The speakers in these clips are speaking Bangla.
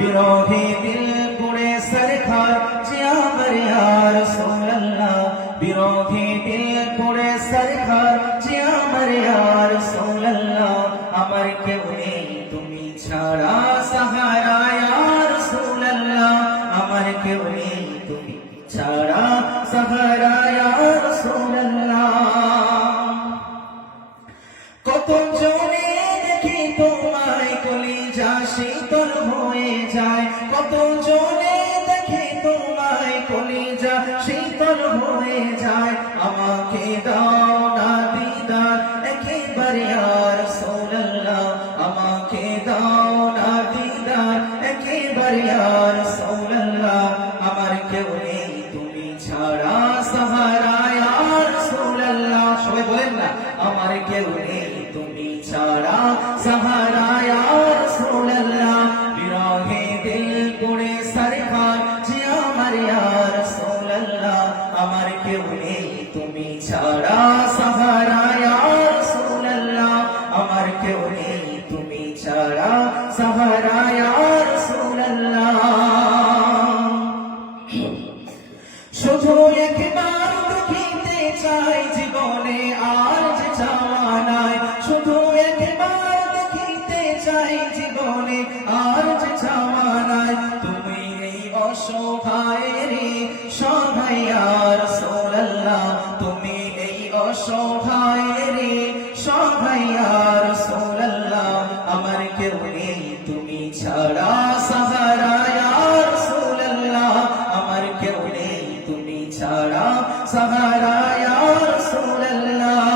বিরোধী দিল পুড়ে সরখার যে আমার ইয়া রাসূলুল্লাহ, বিরোধী দিল পুড়ে সরখার যে আমার ইয়া রাসূলুল্লাহ, আমার কেউ নেই, তুমি ছাড়া সাহারা ইয়া রাসূলুল্লাহ, আমার কেউ নেই। কত জনে দেখি তোমায় কলিজা শীতল হয়ে যায়? আমাকে দাও না দিদার, একেবারে আর সোনাল্লাহ আমাকে দাও না দিদার, একেবারে আর সোনাল্লাহ আমার কেউ নেই, তুমি ছাড়া সাহারা আর সোনাল্লাহ সবাই বলেন না, আমার কেউ নেই, তুমি ছাড়া সাহারা কেউ নেই তুমি ছাড়া সাহারায় আর সোনাল্লাহ আমার কেউ নেই। তুমি ছাড়া সাহারায় আর সোনাল্লাহ শুধু একবার দেখিতে চাই জীবনে আর সাহারা আর সোল্লাহ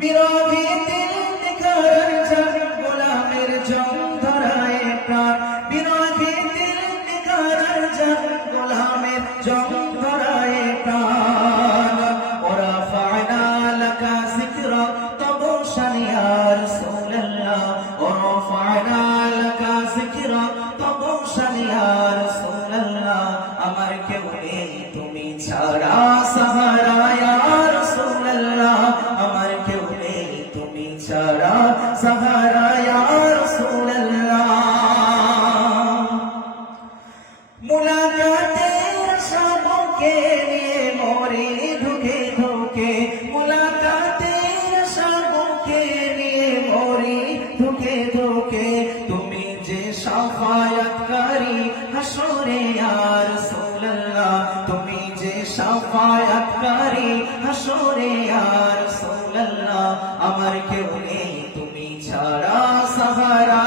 বিরোধী দিল দেখার জন গোলামের জন ধরায় প্রাণ। বিরোধী দিল দেখার জন গোলামের জন হাসরে আর সোল্লাহ তুমি যে সাফায়াতকারী হাসরে আর সোল্লাহ আমার কেউ নেই, তুমি ছাড়া সাহারা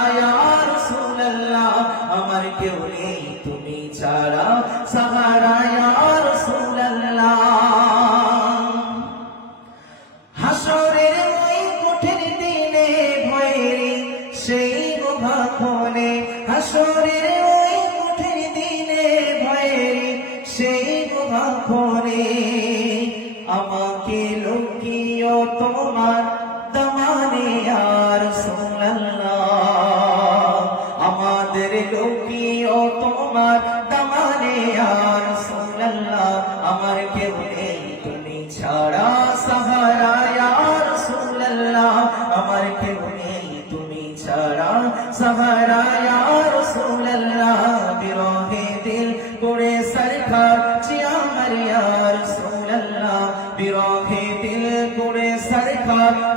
আর সোল্লাহ আমার কেউ নেই, তুমি ছাড়া সাহারা আর সোল্লাহ হাসরের কঠিন দিনে ভয়েরি সেই ভাবনে হাসরের আমাদের লুকিও তোমার দামানে আর সোনাল্লাহ আমার কেউ নেই তুমি ছাড়া সাহারা।